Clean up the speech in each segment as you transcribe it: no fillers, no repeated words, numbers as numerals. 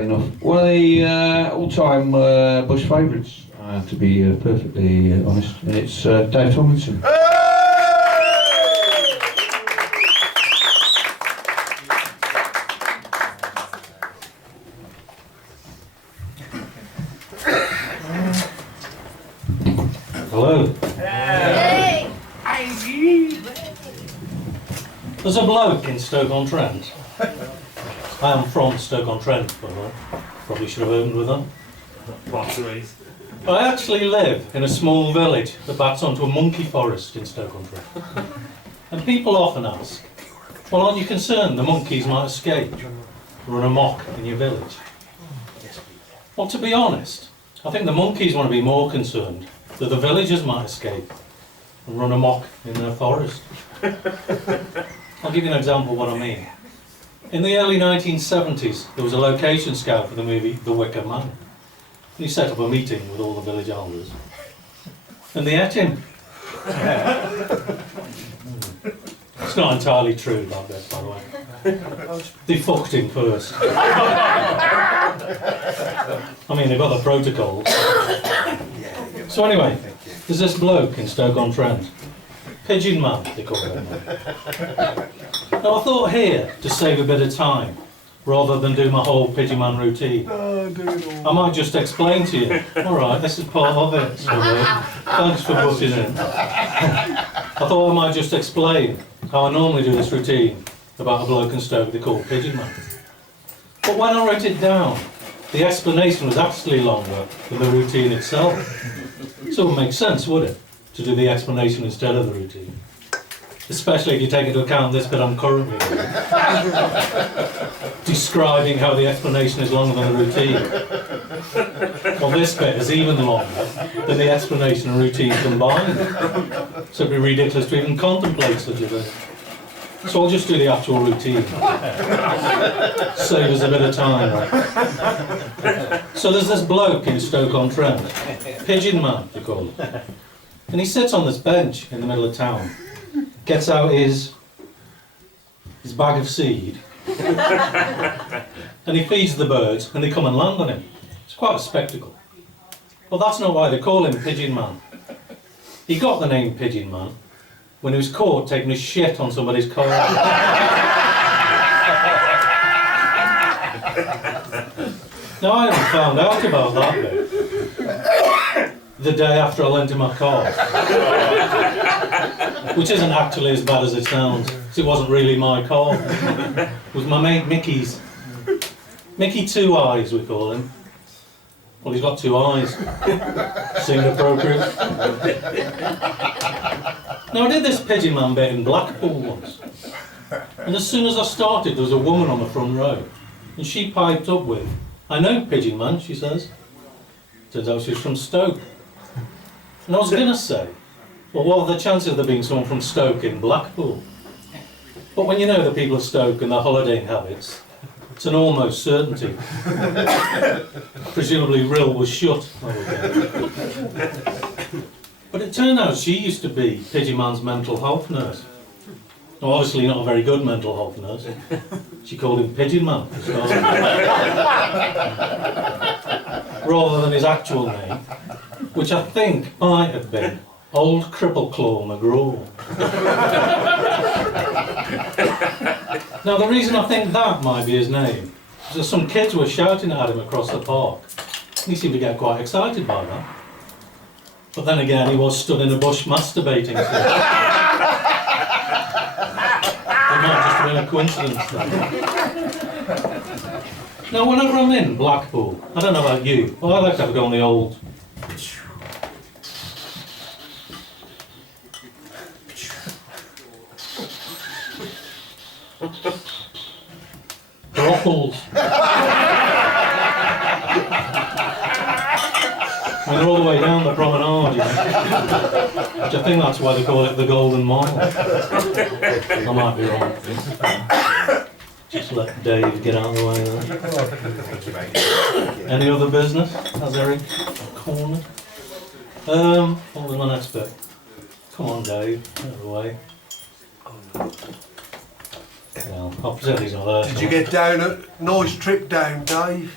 Enough. One of the all-time Bush favourites, to be perfectly honest, and it's Dave Tomlinson. Hello. Hey. There's a bloke in Stoke-on-Trent. I am from Stoke-on-Trent, by the way. Probably should have opened with that. I actually live in a small village that backs onto a monkey forest in Stoke-on-Trent. And people often ask, well, aren't you concerned the monkeys might escape, run amok in your village? Well, to be honest, I think the monkeys want to be more concerned that the villagers might escape and run amok in their forest. I'll give you an example of what I mean. In the early 1970s, there was a location scout for the movie The Wicker Man. And he set up a meeting with all the village elders. And they ate him. It's not entirely true, that bit, by the way. They fucked him first. I mean, they've got the protocols. So anyway, there's this bloke in Stoke-on-Trent. Pigeon Man, they call him. Now I thought here, to save a bit of time, rather than do my whole Pigeon Man routine, I might just explain to you. Alright, this is part of it. So, thanks for butting in. I thought I might just explain how I normally do this routine about a bloke in Stoke they call Pigeon Man. But when I wrote it down, the explanation was actually longer than the routine itself. So it would make sense, would it, to do the explanation instead of the routine? Especially if you take into account this bit I'm currently doing. Describing how the explanation is longer than the routine. Well, this bit is even longer than the explanation and routine combined. So it'd be ridiculous to even contemplate such a thing. So I'll just do the actual routine. Save us a bit of time. Right? So there's this bloke in Stoke-on-Trent, Pigeon Man, they call it. And he sits on this bench in the middle of town. Gets out his bag of seed and he feeds the birds and they come and land on him. It's quite a spectacle. But that's not why they call him Pigeon Man. He got the name Pigeon Man when he was caught taking a shit on somebody's car. Now I only found out about that bit the day after I lent him my car. Which isn't actually as bad as it sounds, because it wasn't really my car. It was my mate Mickey's. Mickey Two Eyes, we call him. Well, he's got two eyes. Seemed appropriate. Now, I did this Pigeon Man bit in Blackpool once. And as soon as I started, there was a woman on the front row. And she piped up with, "I know Pigeon Man," she says. Turns out she was from Stoke. And I was going to say, well, what are the chances of there being someone from Stoke in Blackpool? But when you know the people of Stoke and their holidaying habits, it's an almost certainty. Presumably Rill was shut. But it turned out she used to be Pigeon Man's mental health nurse. Well, obviously not a very good mental health nurse. She called him Pigeon Man, rather than his actual name, which I think might have been Old Cripple Claw McGraw. Now the reason I think that might be his name is that some kids were shouting at him across the park. And he seemed to get quite excited by that. But then again, he was stood in a bush masturbating. So it might just have been a coincidence then. Now whenever I'm in Blackpool, I don't know about you, but I like to have a go on the old brothels. I mean, they're all the way down the promenade, you know. Which I think that's why they call it the Golden Mile. I might be wrong. Just let Dave get out of the way there. Any other business? Has Eric cornered? What was my next bit? Come on, Dave, out of the way. Well, I'll pretend he's not there. Did you get down a nice trip down, Dave?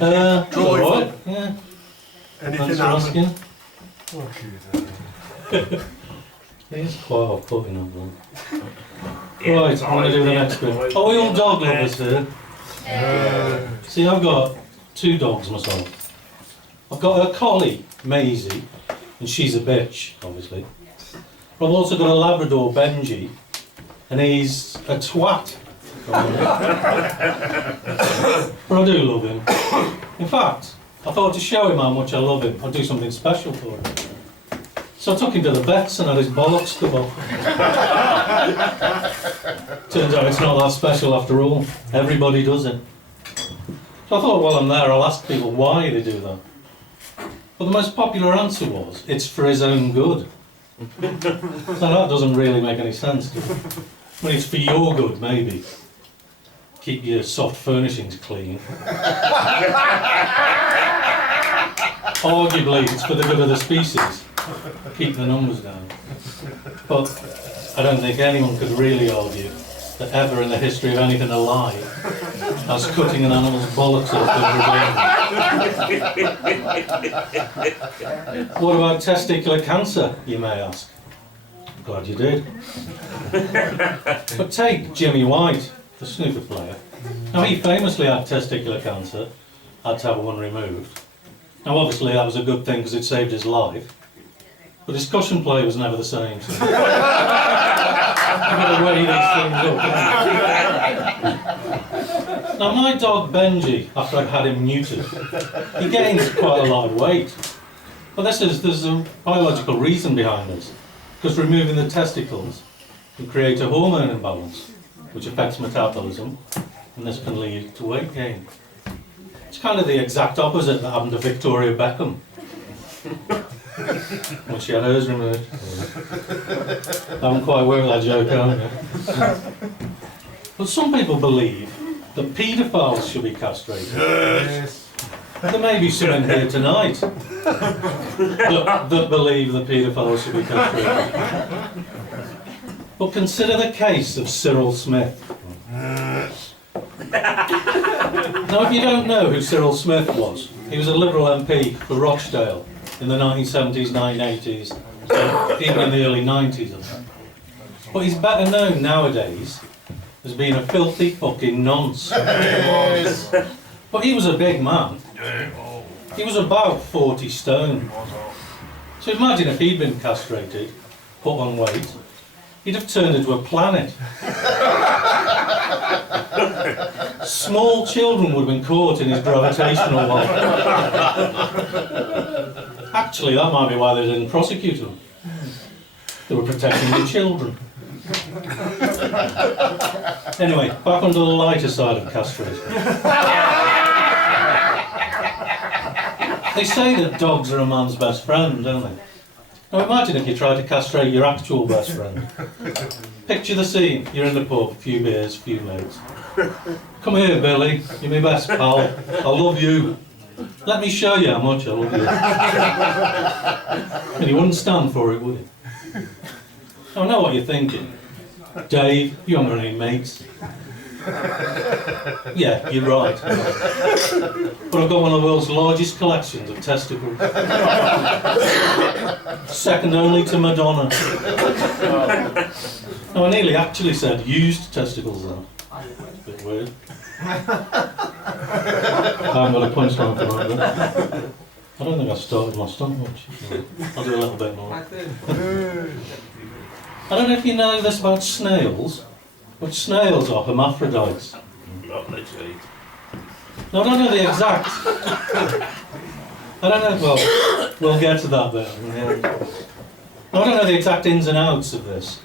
All right. Yeah. Anything Thanks for happened? asking. It's quite off-putting, I think. Right, I'm going to do the next bit. Are we all dog lovers here? See, I've got 2 dogs myself. I've got a collie, Maisie, and she's a bitch, obviously. But I've also got a Labrador, Benji, and he's a twat. But I do love him. In fact, I thought to show him how much I love him, I'd do something special for him. So I took him to the vets and had his bollocks cut off. Turns out it's not that special after all. Everybody does it. So I thought while I'm there I'll ask people why they do that. But the most popular answer was, it's for his own good. Now that doesn't really make any sense, does it? I mean, it's for your good, maybe. Keep your soft furnishings clean. Arguably, it's for the good of the species. Keep the numbers down. But I don't think anyone could really argue that ever in the history of anything alive has cutting an animal's bollocks off been revealed. What about testicular cancer, you may ask? I'm glad you did. But take Jimmy White, the snooker player. Now he famously had testicular cancer, had to have one removed. Now obviously that was a good thing because it saved his life. But his cushion play was never the same. So. You've got to weigh these things up. Now my dog Benji, after I've had him neutered, he gains quite a lot of weight. But there's a biological reason behind this. Because removing the testicles can create a hormone imbalance, which affects metabolism, and this can lead to weight gain. It's kind of the exact opposite that happened to Victoria Beckham. When she had hers removed. I haven't quite worked that joke out yet. But some people believe that paedophiles should be castrated. Yes. There may be some in here tonight that believe that paedophiles should be castrated. But consider the case of Cyril Smith. Now, if you don't know who Cyril Smith was, he was a Liberal MP for Rochdale in the 1970s, 1980s, so even in the early 90s. But he's better known nowadays as being a filthy fucking nonce. Yes. But he was a big man. He was about 40 stone. So imagine if he'd been castrated, put on weight, he'd have turned into a planet. Small children would have been caught in his gravitational well. Actually, that might be why they didn't prosecute him. They were protecting the children. Anyway, back onto the lighter side of castration. They say that dogs are a man's best friend, don't they? Now imagine if you tried to castrate your actual best friend. Picture the scene. You're in the pub, a few beers, a few mates. Come here, Billy. You're my best pal. I love you. Let me show you how much I love you. And you wouldn't stand for it, would you? I know what you're thinking. Dave, you haven't got any mates. Yeah, you're right. But I've got one of the world's largest collections of testicles. Second only to Madonna. No, I nearly actually said used testicles though. A bit weird. I haven't got a punchline for that. I don't think I started my stunt much. I'll do a little bit more. I don't know if you know this about snails, but snails are hermaphrodites. Not literally. No, I don't know the exact. I don't know, well, we'll get to that bit. I don't know the exact ins and outs of this,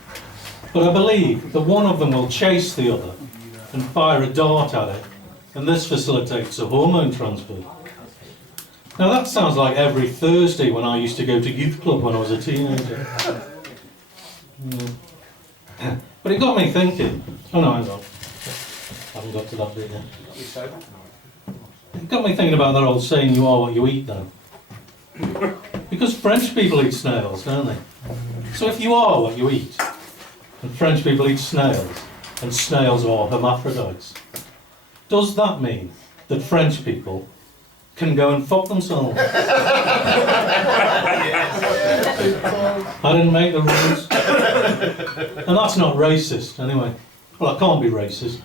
but I believe that one of them will chase the other and fire a dart at it, and this facilitates a hormone transfer. Now that sounds like every Thursday when I used to go to youth club when I was a teenager. But it got me thinking. Oh no, hang on. I haven't got to that bit yet. It got me thinking about that old saying, you are what you eat, though. Because French people eat snails, don't they? So if you are what you eat, and French people eat snails, and snails are hermaphrodites, does that mean that French people can go and fuck themselves. I didn't make the rules. And that's not racist, anyway. Well, I can't be racist.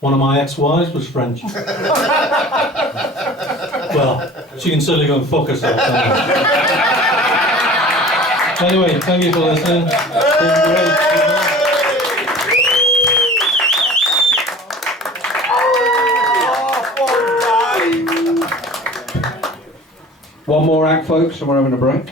One of my ex-wives was French. Well, she can certainly go and fuck herself. Anyway, thank you for listening. It's been great. One more act, folks, and we're having a break.